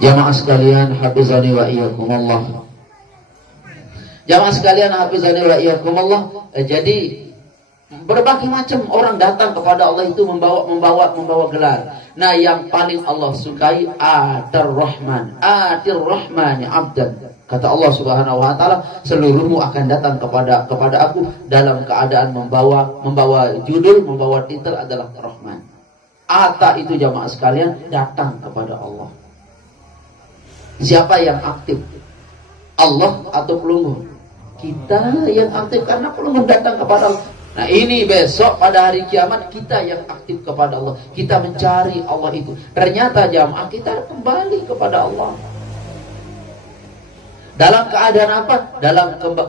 Jamaah sekalian, hafizani wa iyyakumullah. Jamaah sekalian, hafizani wa iyyakumullah. Jadi berbagai macam orang datang kepada Allah itu membawa gelar. Nah, yang paling Allah sukai Atir Rahman, Atir Rahmani abdan. Kata Allah Subhanahu wa taala, seluruhmu akan datang kepada aku dalam keadaan membawa judul, membawa titel adalah Rahman. Ata itu jamaah sekalian datang kepada Allah. Siapa yang aktif? Allah atau pelunggu? Kita yang aktif karena pelunggu datang kepada Allah. Nah, ini besok pada hari kiamat kita yang aktif kepada Allah. Kita mencari Allah itu. Ternyata jamaah kita kembali kepada Allah. Dalam keadaan apa?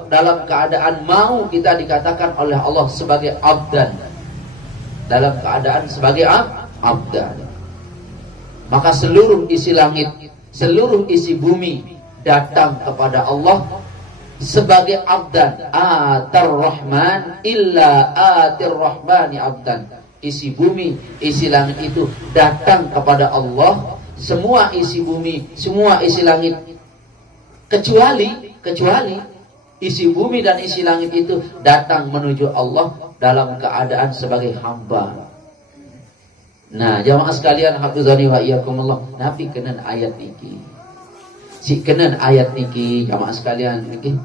Dalam keadaan mau kita dikatakan oleh Allah sebagai abdan. Dalam keadaan sebagai abdan. Maka seluruh isi langit, seluruh isi bumi datang kepada Allah sebagai abdan. Atir Rahman illa Atir Rahmani abdan. Isi bumi, isi langit itu datang kepada Allah. Semua isi bumi, semua isi langit, kecuali isi bumi dan isi langit itu datang menuju Allah dalam keadaan sebagai hamba. Nah, jamaah sekalian, hafizani wa iyyakumullah. Nabi kenan ayat niki. Si kenan ayat niki jamaah sekalian niki.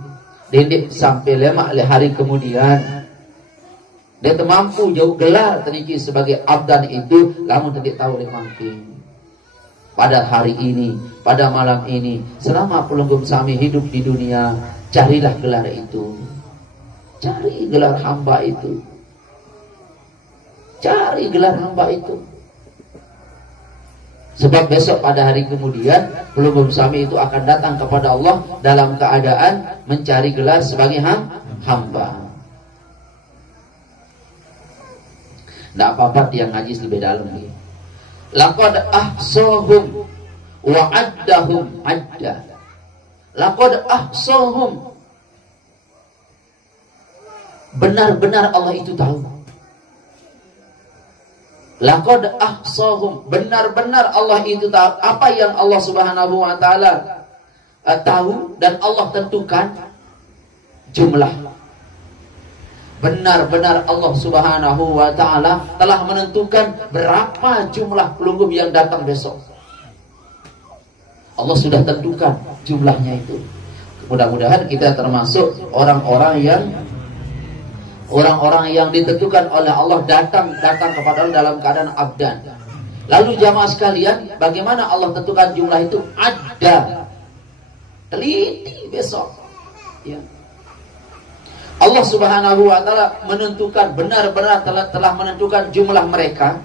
Dendek sampai lemak hari kemudian dia mampu jauh gelar teniki sebagai abdan itu, lamun tidak tahu dia mampu. Pada hari ini, pada malam ini, selama pelunggum sami hidup di dunia, carilah gelar itu. Cari gelar hamba itu. Cari gelar hamba itu. Sebab besok pada hari kemudian pelunggum sami itu akan datang kepada Allah dalam keadaan mencari gelar sebagai hamba. Tidak apa-apa yang ngaji lebih dalam lagi. Laqad ahsahum wa addahum adda. Laqad ahsahum. Benar-benar Allah itu tahu. Laqad ahsahum, benar-benar Allah itu tahu apa yang Allah Subhanahu wa taala tahu dan Allah tentukan jumlah. Benar-benar Allah Subhanahu wa taala telah menentukan berapa jumlah pelunggum yang datang besok. Allah sudah tentukan jumlahnya itu. Mudah-mudahan kita termasuk orang-orang yang ditentukan oleh Allah datang kepada Allah dalam keadaan abdan. Lalu jamaah sekalian, bagaimana Allah tentukan jumlah itu? Ada. Teliti besok. Ya. Allah Subhanahu wa taala menentukan benar-benar telah menentukan jumlah mereka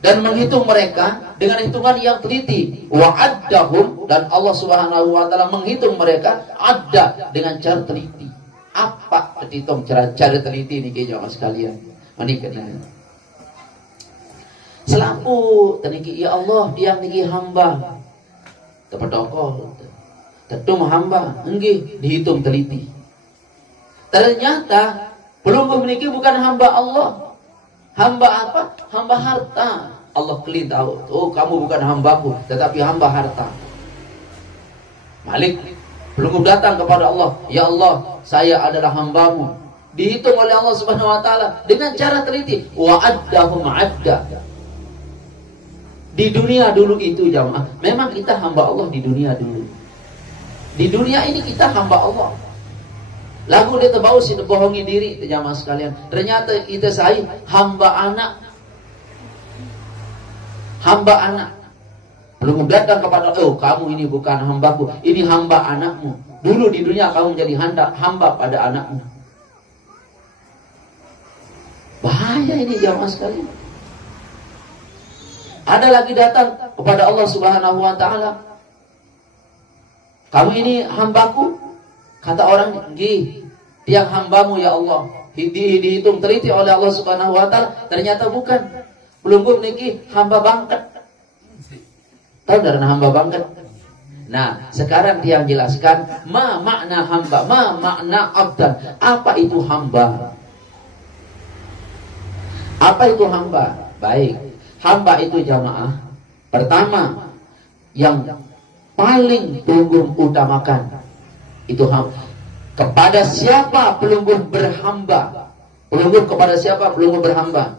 dan menghitung mereka dengan hitungan yang teliti. Wa addahum, dan Allah Subhanahu wa taala menghitung mereka ada dengan cara teliti. Apa dihitung cara teliti ini jamaah sekalian? Menikah. Selaku teniki ya Allah dia niki hamba. Tepedoko. Tetum hamba, nggih dihitung teliti. Ternyata pelunggum niki bukan hamba Allah. Hamba apa? Hamba harta. Allah kelin tahu. Oh, kamu bukan hambaku, tetapi hamba harta. Malik pelunggum datang kepada Allah, ya Allah, saya adalah hambamu. Dihitung oleh Allah Subhanahu wa taala dengan cara teliti. Wa addahum adda. Di dunia dulu itu jamaah, memang kita hamba Allah di dunia dulu. Di dunia ini kita hamba Allah. Lagu dia terbau sih bohongi diri jamaah sekalian. Ternyata kita saya hamba anak. Hamba anak. Belum datang kepada, oh kamu ini bukan hambaku, ini hamba anakmu. Dulu di dunia kamu menjadi hamba pada anakmu. Bahaya ini jamaah sekalian. Ada lagi datang kepada Allah Subhanahu wa taala. Kamu ini hambaku? Kata orang, nggih, tiang hambamu ya Allah. Dihitung teliti oleh Allah Subhanahu wa taala, ternyata bukan. Pelunggum niki hamba bangket. Tahu dari hamba bangket? Nah, sekarang dia jelaskan ma makna hamba, ma makna abdan. Apa itu hamba? Apa itu hamba? Baik. Hamba itu jamaah. Pertama, yang paling pelungguh utamakan itu hamba. Kepada siapa pelungguh berhamba? Pelungguh kepada siapa pelungguh berhamba?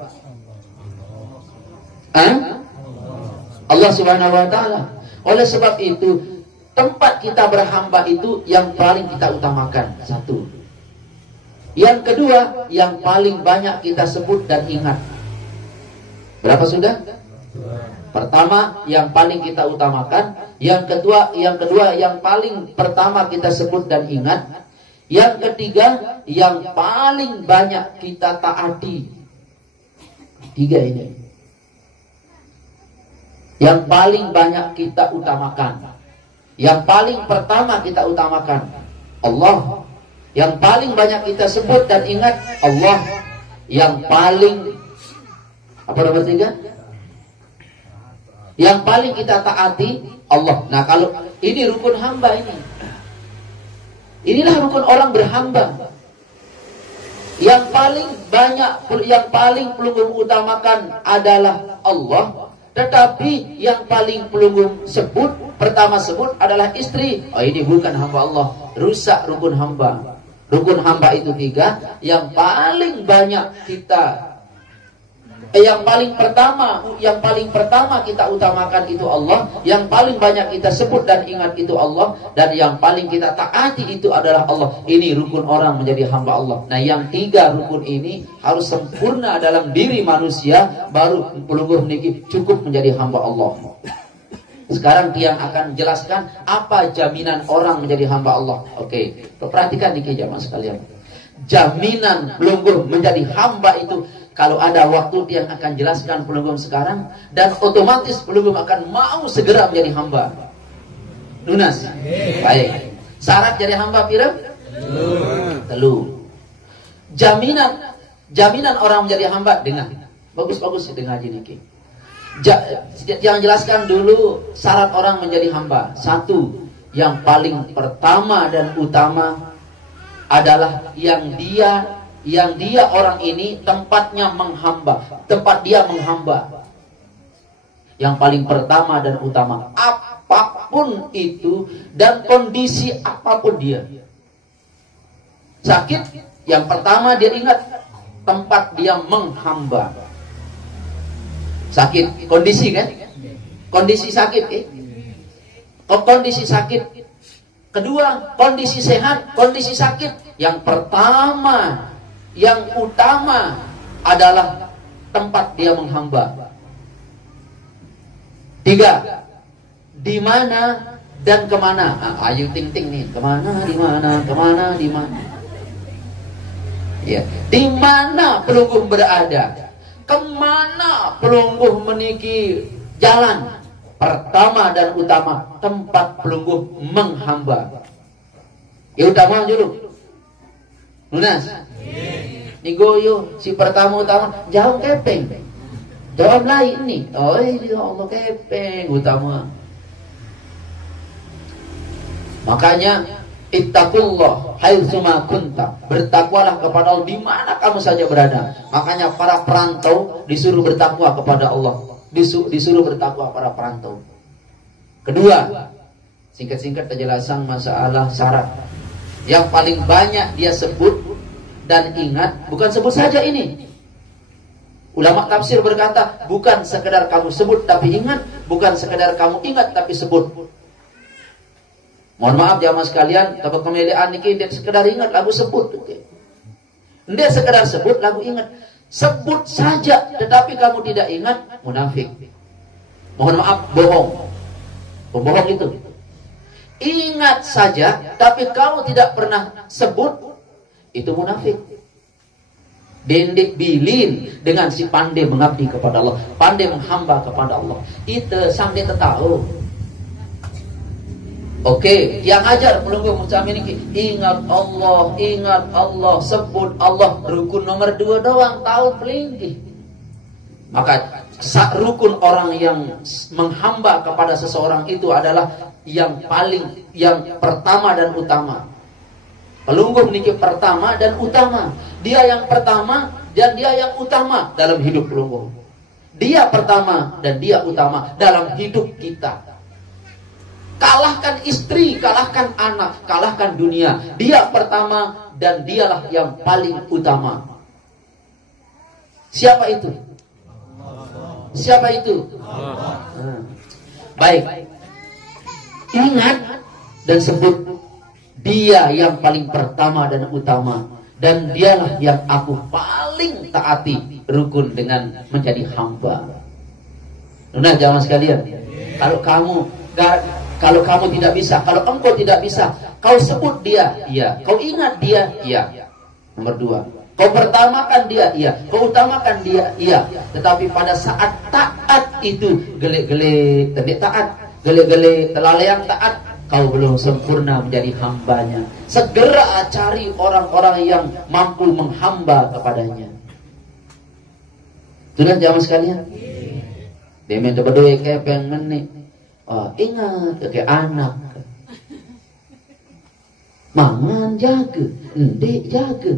Allah Subhanahu wa taala. Oleh sebab itu, tempat kita berhamba itu yang paling kita utamakan. Satu. Yang kedua, yang paling banyak kita sebut dan ingat. Berapa sudah? Pertama, yang paling kita utamakan. Yang kedua, yang paling pertama kita sebut dan ingat. Yang ketiga, yang paling banyak kita taati. Tiga ini. Yang paling banyak kita utamakan. Yang paling pertama kita utamakan Allah. Yang paling banyak kita sebut dan ingat Allah. Yang paling nomor tiga? Yang paling kita taati Allah. Nah, kalau ini rukun hamba ini. Inilah rukun orang berhamba. Yang paling banyak, yang paling pelungguh utamakan adalah Allah. Tetapi yang paling pelungguh pertama sebut adalah istri. Oh, ini bukan hamba Allah. Rusak rukun hamba. Rukun hamba itu tiga. Yang paling banyak kita yang paling pertama kita utamakan itu Allah. Yang paling banyak kita sebut dan ingat itu Allah. Dan yang paling kita taati itu adalah Allah. Ini rukun orang menjadi hamba Allah. Nah, yang tiga rukun ini harus sempurna dalam diri manusia, baru pelungguh niki cukup menjadi hamba Allah. Sekarang dia akan jelaskan apa jaminan orang menjadi hamba Allah. Oke, perhatikan niki jamaah sekalian. Jaminan pelungguh menjadi hamba itu, kalau ada waktu dia akan jelaskan pelungguh sekarang, dan otomatis pelungguh akan mau segera menjadi hamba. Lunas. Baik. Syarat jadi hamba pira? Telu. Jaminan orang menjadi hamba, dengar. Bagus-bagus dengar niki. Yang jelaskan dulu syarat orang menjadi hamba. Satu, yang paling pertama dan utama adalah yang dia orang ini tempatnya menghamba, tempat dia menghamba. Yang paling pertama dan utama, apapun itu dan kondisi apapun dia. Sakit, yang pertama dia ingat tempat dia menghamba. Sakit, kondisi kan? Kondisi sakit, kondisi sakit. Kedua, kondisi sehat, kondisi sakit. Yang pertama, yang utama adalah tempat dia menghamba. Tiga, di mana dan kemana? Ayu ting ting nih, kemana, di mana, kemana, di mana? Ya, di mana pelungguh berada? Kemana pelungguh meniki jalan? Pertama dan utama, tempat pelungguh menghamba. Ya utama dulu. Lunas. Ni goyo si pertama utama jauh kepeng. Jawab lain nih. Oh ya Allah kepeng utama. Makanya ittaqullah haitsuma kunta. Bertakwalah kepada Allah di mana kamu saja berada. Makanya para perantau disuruh bertakwa kepada Allah. Disuruh bertakwa para perantau. Kedua, singkat-singkat penjelasan masalah syarat. Yang paling banyak dia sebut dan ingat, bukan sebut saja ini. Ulama tafsir berkata, bukan sekedar kamu sebut tapi ingat, bukan sekedar kamu ingat tapi sebut. Mohon maaf jamaah sekalian, tapi kemeliaan niki tidak sekedar ingat lagu sebut. Tidak sekedar sebut lagu ingat. Sebut saja tetapi kamu tidak ingat, munafik. Mohon maaf, bohong. Pembohong itu. Ingat saja tapi kamu tidak pernah sebut, itu munafik. Dendik bilin dengan si pandai mengabdi kepada Allah, pandai menghamba kepada Allah. Itu sampai tahu. Oke, yang ajar pelungguh muslimin ini ingat Allah, sebut Allah. Rukun nomor 2 doang tahu pelinggi. Maka rukun orang yang menghamba kepada seseorang itu adalah yang pertama dan utama. Pelungguh niki pertama dan utama. Dia yang pertama dan dia yang utama dalam hidup pelungguh. Dia pertama dan dia utama dalam hidup kita. Kalahkan istri, kalahkan anak, kalahkan dunia. Dia pertama dan dialah yang paling utama. Siapa itu? Siapa itu? Baik. Ingat dan sebut, dia yang paling pertama dan utama, dan dialah yang aku paling taati, rukun dengan menjadi hamba. Nah, jamaah sekalian, kalau kamu tidak bisa, kalau engkau tidak bisa, kau sebut dia, iya. Kau ingat dia, iya. Nomor 2, kau pertamakan dia, iya. Kau utamakan dia, iya. Tetapi pada saat taat itu, gele-gele tidak taat, gele-gele telalaian taat, kau belum sempurna menjadi hambanya. Segera cari orang-orang yang mampu menghamba kepadanya. Sudah jamaah sekalian? Demen berdua kepeng menik. Oh, ingat ke anak. Mangan jaga, ndek jaga.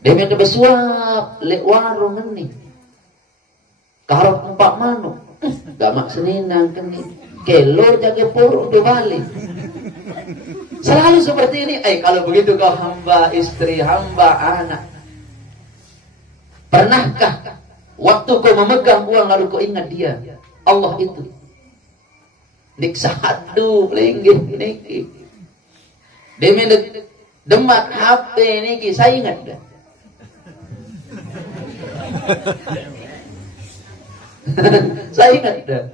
Demen bersuap lek warung menik. Karop 4 manuk. Gak mak seninang keni. Kelo jaga puruk tu balik. Selalu seperti ini. Kalau begitu kau hamba istri, hamba anak. Pernahkah waktu kau memegang uang lalu kau ingat dia? Allah itu. Dik satu linggih niki. Demi demak HP niki saya ingat dah. Saya ingat dah.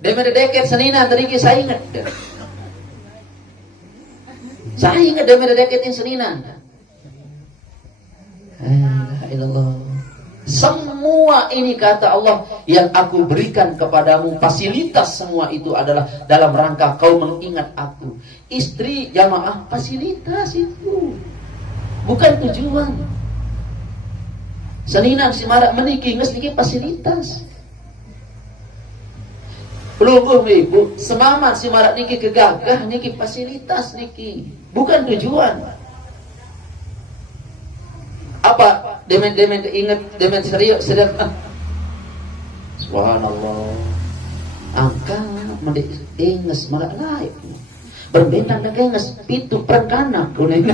Demi deket seninan tadi saya ingat dah. Saya ingat demi deketin seninan. La ilallah. Semua ini kata Allah yang aku berikan kepadamu, fasilitas semua itu adalah dalam rangka kau mengingat aku. Istri jamaah fasilitas itu, bukan tujuan. Seninan si marak meniki nges niki fasilitas. Pelubuh ibu semaman si marak niki kegagah niki fasilitas niki, bukan tujuan. Apa demen ingat demen serius sedang subhanallah angka mendik inges malah lain berbentang dan inges pitu perkana kuning.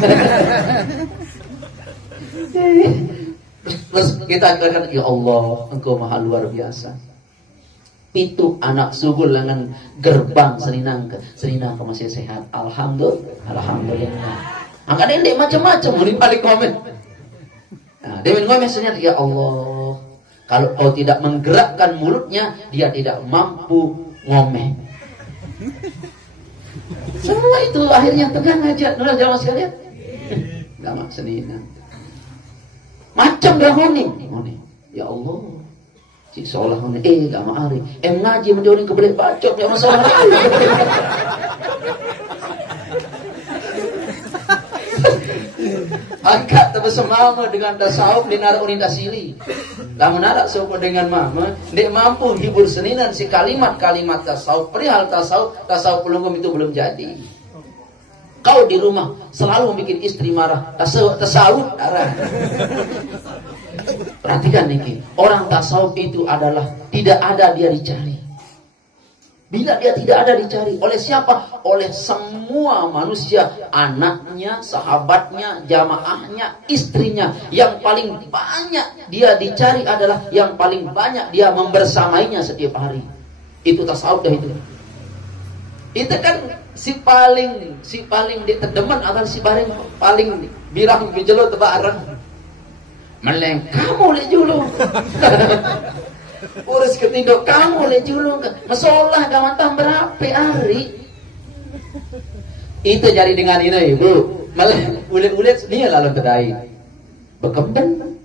Terus kita katakan ya Allah engkau maha luar biasa. Pitu anak subul dengan gerbang seninang masih sehat, alhamdulillah. Angka dendek macam-macam di balik komen. Nah, Demin ngomong ternyata ya Allah, kalau kau tidak menggerakkan mulutnya, dia tidak mampu ngomong. Semua itu akhirnya tegang aja. Nurul jamaah sekalian. Gak maksudnya. Macam dah honing. Ya Allah. Cik seolah honing. Gak maari. Ngaji menjauhin kebelet bacot. Gak masalah. Angkat bersama dengan tasawuf di narak uninda sili. Lamun narak sopo dengan mama, dia mampu hibur seninan si kalimat-kalimat tasawuf. Perihal tasawuf pelungkum itu belum jadi. Kau di rumah selalu bikin istri marah. Tasawuf arah. Perhatikan niki, orang tasawuf itu adalah tidak ada dia dicari. Bila dia tidak ada dicari oleh siapa? Oleh semua manusia, anaknya, sahabatnya, jamaahnya, istrinya. Yang paling banyak dia dicari adalah yang paling banyak dia membersamainya setiap hari. Itu tasawuf dah itu. Itu kan si paling ditedeman atau si paling birang bijelo tebarang. Meleng kamu le julu. Urus ketindok kamu le julung masalah gawantang berapa hari itu jadi dengan ini ibu malah ulet-ulet dia lalu kedai bekemben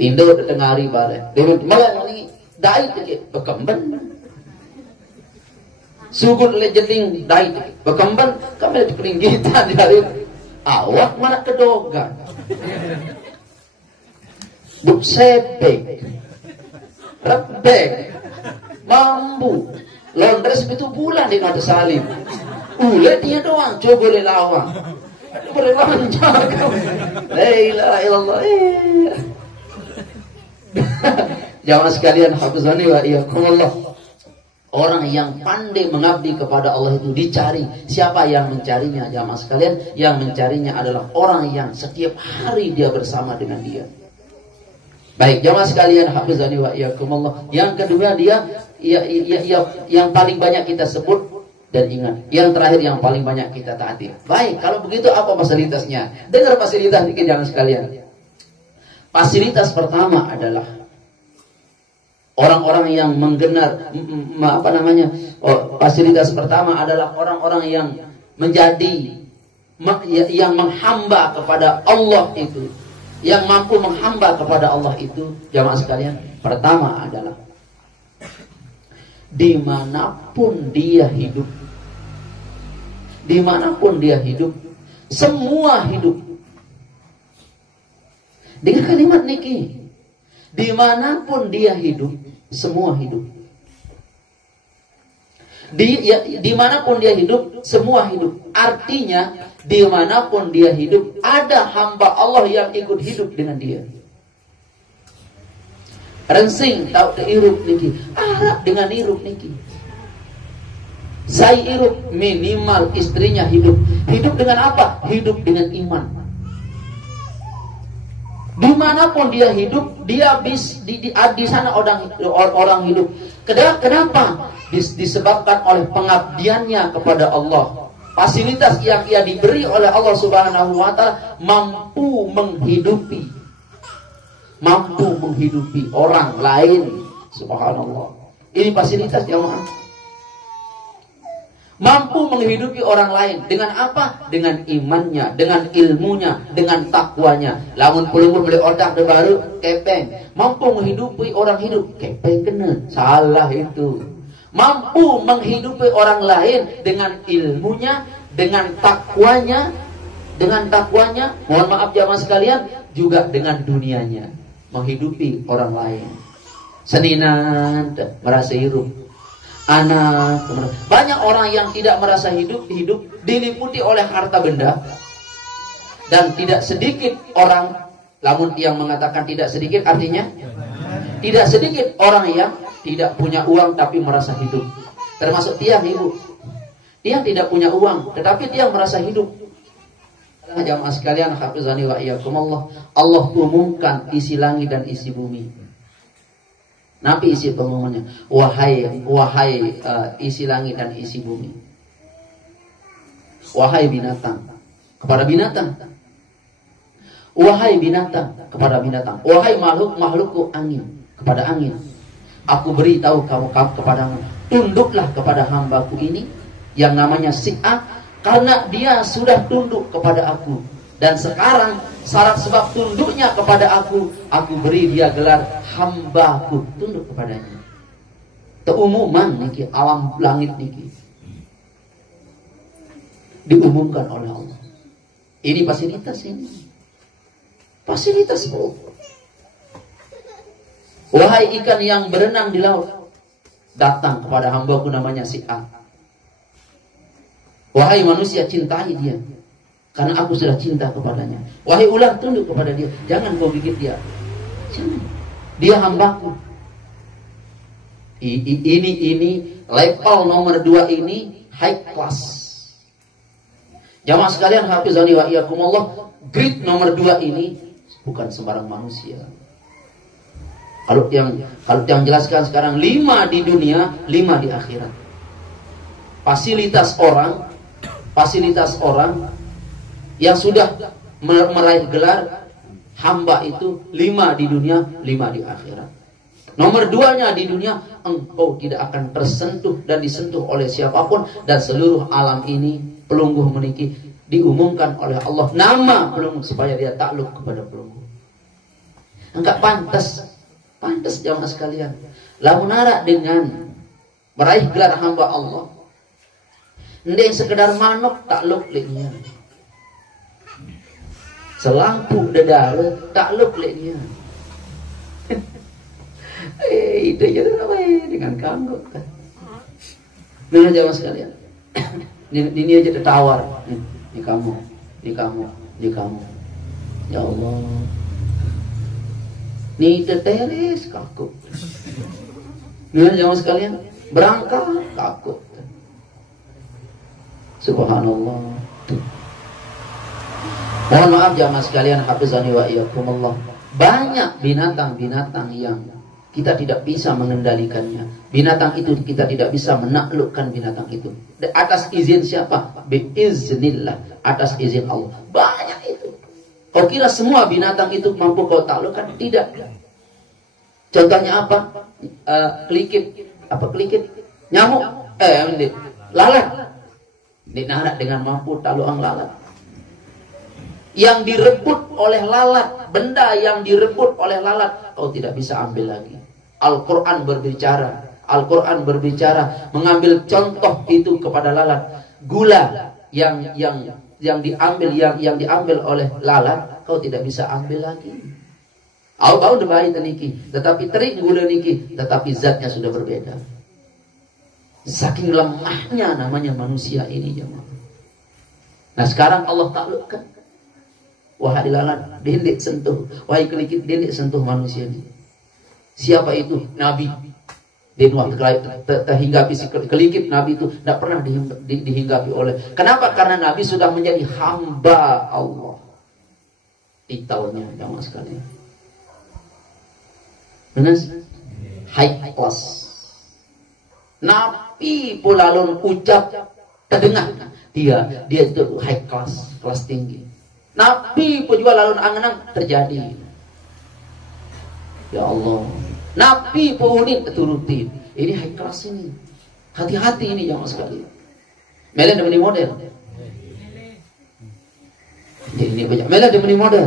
tindo tengari bare malah ini dai bekemben sugut le jeding dai bekemben kami di peringgitan dari awak mana kedogan buk sepek rebek, mambu, Londres itu bulan di Nada Salim. Ulet dia doang, coba boleh lawang. Boleh lawang jaga. La ilaha illallah. Jamaah sekalian hafizani wa iyyakumullah. Orang yang pandai mengabdi kepada Allah itu dicari. Siapa yang mencarinya jamaah sekalian? Yang mencarinya adalah orang yang setiap hari dia bersama dengan dia. Baik jamaah sekalian, hafizani wa iyyakumullah. Yang kedua dia yang paling banyak kita sebut dan ingat. Yang terakhir yang paling banyak kita taati. Baik, kalau begitu apa fasilitasnya? Dengar fasilitas dikit jamaah sekalian. Fasilitas pertama adalah orang-orang yang menggenar fasilitas pertama adalah orang-orang yang menjadi yang menghamba kepada Allah itu, yang mampu menghamba kepada Allah itu, jamaah sekalian, pertama adalah dimanapun dia hidup, semua hidup. Dengan kalimat niki, dimanapun dia hidup, semua hidup. Dimanapun dia hidup, semua hidup. Artinya, dimanapun dia hidup, ada hamba Allah yang ikut hidup dengan dia. Rensing tahu ke irup niki, Arab dengan irup niki. Saya irup minimal istrinya hidup. Hidup dengan apa? Hidup dengan iman. Dimanapun dia hidup, dia di sana orang hidup. Kenapa? Disebabkan oleh pengabdiannya kepada Allah. Fasilitas yang ia diberi oleh Allah Subhanahu wa Ta'ala mampu menghidupi orang lain. Subhanallah. Ini fasilitas jamaah. Mampu menghidupi orang lain dengan apa? Dengan imannya, dengan ilmunya, dengan takwanya. Lamun pelumur beli otak baru kepeng. Mampu menghidupi orang hidup, kepeng kena. Salah itu. Mampu menghidupi orang lain dengan ilmunya, dengan takwanya, mohon maaf jamaah sekalian, juga dengan dunianya, menghidupi orang lain. Seninan merasa hidup. Anak, banyak orang yang tidak merasa hidup diliputi oleh harta benda, dan tidak sedikit orang, namun yang mengatakan tidak sedikit artinya tidak sedikit orang yang tidak punya uang tapi merasa hidup. Termasuk tiang ibu, dia tidak punya uang tetapi dia merasa hidup. Jamaah sekalian, hafizani wa iyyakumullah, Allah umumkan isi langit dan isi bumi. Nabi isi pengumumannya, wahai isi langit dan isi bumi, wahai binatang kepada binatang, wahai binatang kepada binatang, wahai makhlukku angin kepada angin, aku beri tahu kamu kepadamu, tunduklah kepada hambaku ini yang namanya si A, karena dia sudah tunduk kepada aku. Dan sekarang syarat sebab tunduknya kepada aku beri dia gelar hambaku, tunduk kepadanya. Keumuman niki, alam langit niki diumumkan oleh Allah. Ini fasilitas ini. Fasilitas bro. Wahai ikan yang berenang di laut, datang kepada hambaku namanya si A. Wahai manusia, cintai dia, karena aku sudah cinta kepadanya. Wahai ular, tunduk kepada dia, jangan kau gigit dia. Jangan. Dia hambaku. Ini level nomor 2 ini high class. Jamaah sekalian, hafizani wa iyyakumullah, grade nomor 2 ini bukan sembarang manusia. Kalau yang jelaskan sekarang 5 di dunia, 5 di akhirat. Fasilitas orang yang sudah meraih gelar hamba itu 5 di dunia, 5 di akhirat. Nomor 2-nya di dunia, engkau tidak akan tersentuh dan disentuh oleh siapapun, dan seluruh alam ini pelungguh meniki diumumkan oleh Allah nama pelungguh supaya dia takluk kepada pelungguh. Enggak pantas jamaah sekalian. Lamunara dengan meraih gelar hamba Allah, ndeng sekedar manuk takluk leknya. Selampu dedara takluk leknya. Itu jadi apa dengan kamu? Nah jamaah sekalian, ini aja ditawar. Ini kamu. Ya Allah. Ini teteres kaku. Nah jamaah sekalian, berangkat takut. Subhanallah. Mohon maaf jamaah sekalian, hafizani wa iyyakumullah. Banyak binatang-binatang yang kita tidak bisa mengendalikannya. Binatang itu kita tidak bisa menaklukkan binatang itu. Atas izin siapa? Biiznillah, atas izin Allah. Banyak itu. Kau kira semua binatang itu mampu kau taklukkan? Tidak. Contohnya apa? Kelikit. Apa kelikit? Nyamuk. Lalat. Dinarak dengan mampu taluang lalat. Yang direbut oleh lalat, benda yang direbut oleh lalat, kau tidak bisa ambil lagi. Al-Quran berbicara. Al-Quran berbicara, mengambil contoh itu kepada lalat. Gula yang diambil oleh lalat, kau tidak bisa ambil lagi. Au debai teniki, tetapi terik gula niki, tetapi zatnya sudah berbeda. Saking lemahnya namanya manusia ini, jemaah. Nah sekarang Allah taklukkan. Wahai lalat, dindik sentuh. Wahai kelikit, dindik sentuh manusia ini. Siapa itu? Nabi. Dan waktu terhinggapi si kelikit, Nabi itu tidak pernah dihinggapi oleh. Kenapa? Karena Nabi sudah menjadi hamba Allah. Titelnya, jamaah sekalian. Benar? High class. Nabi pula lalu ucap terdengar. Dia itu high class, kelas tinggi. Nabi pun juga lalu angan-angan terjadi. Ya Allah. Nabi pun ini turutin. Ini high class ini. Hati-hati ini jamaah sekalian. Mela ada model. Jadi ini banyak. Mela ada model.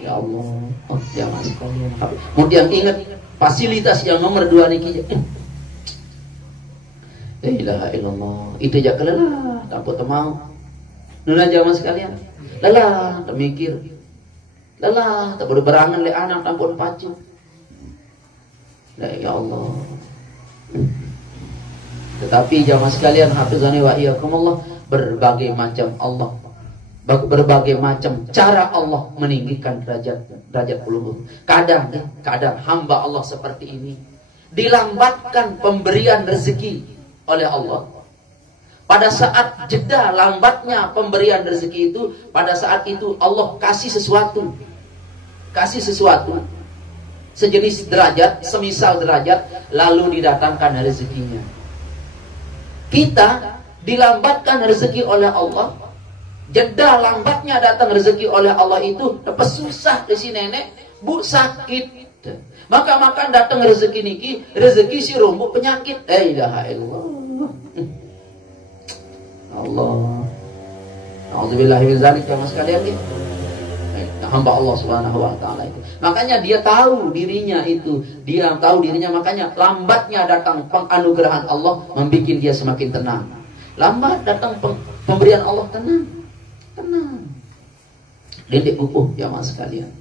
Ya Allah. Oh jamaah sekalian. Kemudian ingat fasilitas yang nomor 2 niki. La ilaha illallah. Itu aja kelelah. Tak mau. Nuna jamaah sekalian. Lelah, termikir. Lelah, tak boleh berangan le anak tampun pacu. Ya Allah. Tetapi jamaah sekalian, hafizani wa iyyakumullah, berbagai macam cara Allah meninggikan derajat uluhur. Kadang hamba Allah seperti ini dilambatkan pemberian rezeki oleh Allah. Pada saat jeda lambatnya pemberian rezeki itu, pada saat itu Allah kasih sesuatu sejenis derajat, semisal derajat, lalu didatangkan rezekinya. Kita dilambatkan rezeki oleh Allah, jeda lambatnya datang rezeki oleh Allah itu, lepas susah di si nenek, bu sakit. Maka makan datang rezeki niki, rezeki si rumbu penyakit. La ilaha illallah. Allah. Auzubillahi min dzalik jamaah sekalian gitu. Hamba Allah Subhanahu wa taala itu. Makanya dia tahu dirinya, makanya lambatnya datang penganugerahan Allah membuat dia semakin tenang. Lambat datang pemberian Allah, tenang. Dedek bukuh jamaah sekalian.